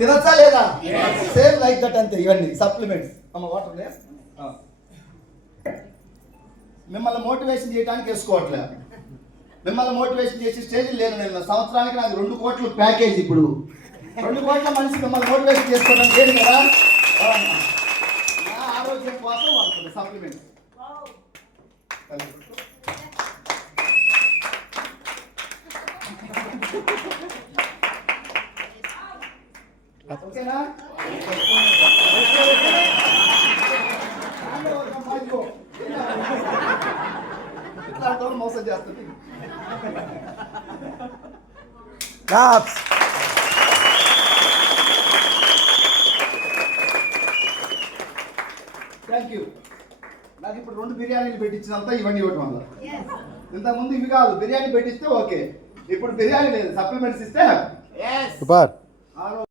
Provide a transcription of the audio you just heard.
తినచ్చా లేదా? Same like that అంతే. ఇవన్నీ సప్లిమెంట్స్. అమ్మ వాటర్ లే. మిమ్మల్ని మోటివేషన్ చేయడానికి వేసుకోవట్లే. మిమ్మల్ని మోటివేషన్ చేసి స్టేజ్ లేను నేను. సంవత్సరానికి నాకు 2 కోట్ల ప్యాకేజ్. ఇప్పుడు 2 కోట్ల మనిషి మిమ్మల్ని మోటివేషన్ చేసుకోవడానికి లేదు కదా. నా ఆరోగ్యం కోసం వాడుతుంది సప్లిమెంట్స్. ఓకేనా? ఇట్లా మోసం చేస్తుంది. Thank you. నాకు ఇప్పుడు 2 బిర్యానీలు పెట్టించినంత ఇవన్నీ ఇవ్వటం వల్ల. ఇంతకుముందు ఇవి కాదు, బిర్యానీ పెట్టిస్తే ఓకే. ఇప్పుడు బిర్యానీ లేదు, సప్లిమెంట్స్ ఇస్తే